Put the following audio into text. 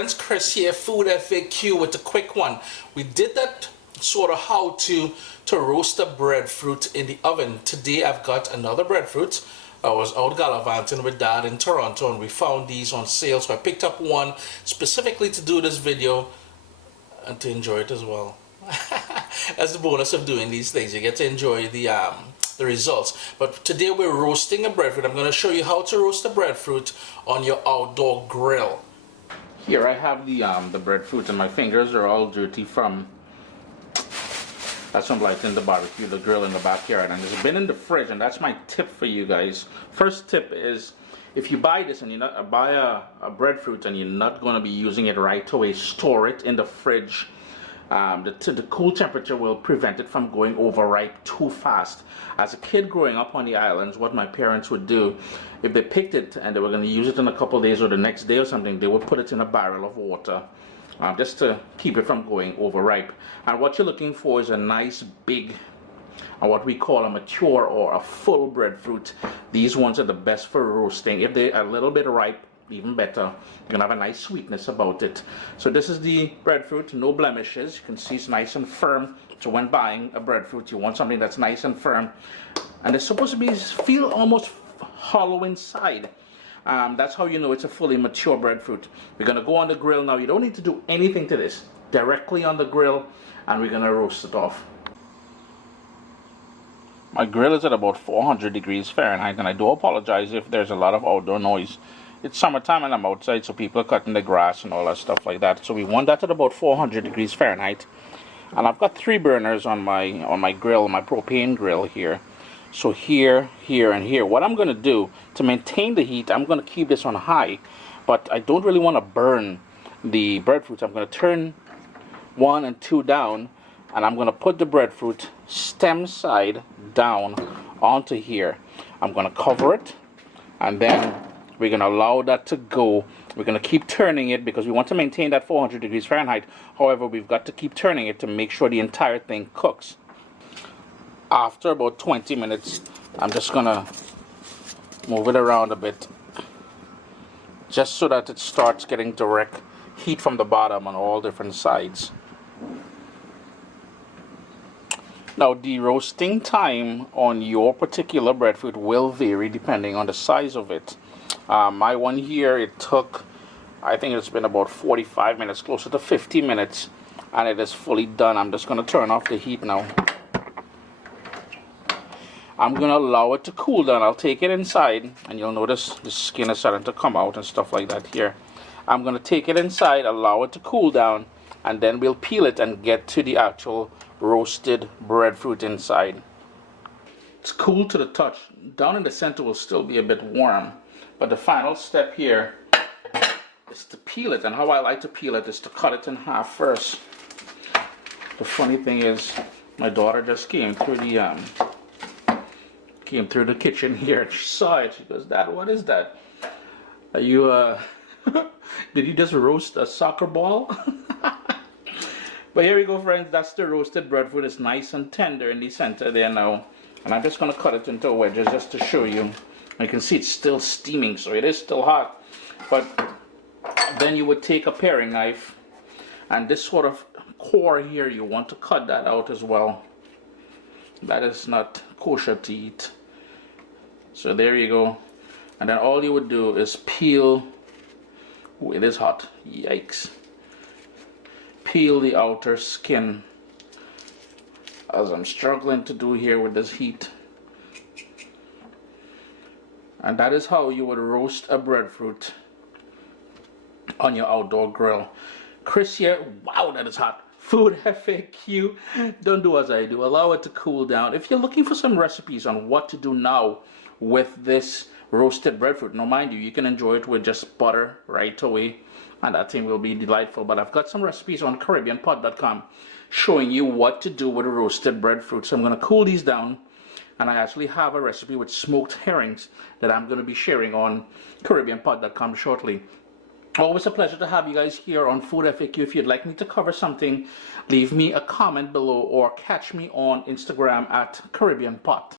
friends, Chris here, Food FAQ with a quick one. We did that sort of how to roast a breadfruit in the oven. Today I've got another breadfruit. I was out gallivanting with Dad in Toronto and we found these on sale, so I picked up one specifically to do this video and to enjoy it as well. That's the bonus of doing these things. You get to enjoy the results. But today we're roasting a breadfruit. I'm going to show you how to roast a breadfruit on your outdoor grill. Here I have the breadfruit, and my fingers are all dirty from some lighting the barbecue, the grill in the backyard, and it's been in the fridge. And that's my tip for you guys. First tip is, if you buy this and you buy a breadfruit and you're not going to be using it right away, store it in the fridge. The cool temperature will prevent it from going overripe too fast. As a kid growing up on the islands, what my parents would do, if they picked it and they were going to use it in a couple of days or the next day or something, they would put it in a barrel of water just to keep it from going overripe. And what you're looking for is a nice big, what we call a mature or a full breadfruit. These ones are the best for roasting. If they're a little bit ripe, even better. You're gonna have a nice sweetness about it. So this is the breadfruit, no blemishes. You can see it's nice and firm. So when buying a breadfruit, you want something that's nice and firm, and it's supposed to feel almost hollow inside. That's how you know it's a fully mature breadfruit. We're gonna go on the grill now. You don't need to do anything to this. Directly on the grill, and we're gonna roast it off. My grill is at about 400 degrees Fahrenheit, and I do apologize if there's a lot of outdoor noise. It's summertime and I'm outside, so people are cutting the grass and all that stuff like that. So we want that at about 400 degrees Fahrenheit. And I've got 3 burners on my grill, my propane grill here. So here, here, and here. What I'm going to do to maintain the heat, I'm going to keep this on high. But I don't really want to burn the breadfruit. I'm going to turn 1 and 2 down, and I'm going to put the breadfruit stem side down onto here. I'm going to cover it, and then we're going to allow that to go. We're going to keep turning it because we want to maintain that 400 degrees Fahrenheit. However, we've got to keep turning it to make sure the entire thing cooks. After about 20 minutes, I'm just going to move it around a bit, just so that it starts getting direct heat from the bottom on all different sides. Now, the roasting time on your particular breadfruit will vary depending on the size of it. My one here, it took, I think it's been about 45 minutes, closer to 50 minutes, and it is fully done. I'm just going to turn off the heat now. I'm going to allow it to cool down. I'll take it inside, and you'll notice the skin is starting to come out and stuff like that here. I'm going to take it inside, allow it to cool down, and then we'll peel it and get to the actual roasted breadfruit inside. It's cool to the touch. Down in the center will still be a bit warm. But the final step here is to peel it, and how I like to peel it is to cut it in half first. The funny thing is, my daughter just came through the kitchen here, and she saw it. She goes, "Dad, what is that? Are you did you just roast a soccer ball?" But here we go, friends. That's the roasted breadfruit. It's nice and tender in the center there now, and I'm just going to cut it into wedges just to show you. You can see it's still steaming, so it is still hot. But then you would take a paring knife, and this sort of core here, you want to cut that out as well. That is not kosher to eat. So there you go. And then all you would do is peel. Ooh, it is hot. Yikes. Peel the outer skin, as I'm struggling to do here with this heat. And that is how you would roast a breadfruit on your outdoor grill. Chris here. Wow, that is hot. Food FAQ. Don't do as I do. Allow it to cool down. If you're looking for some recipes on what to do now with this roasted breadfruit, now mind you, you can enjoy it with just butter right away, and that thing will be delightful. But I've got some recipes on CaribbeanPot.com showing you what to do with roasted breadfruit. So I'm going to cool these down. And I actually have a recipe with smoked herrings that I'm going to be sharing on CaribbeanPot.com shortly. Always a pleasure to have you guys here on Food FAQ. If you'd like me to cover something, leave me a comment below or catch me on Instagram at CaribbeanPot.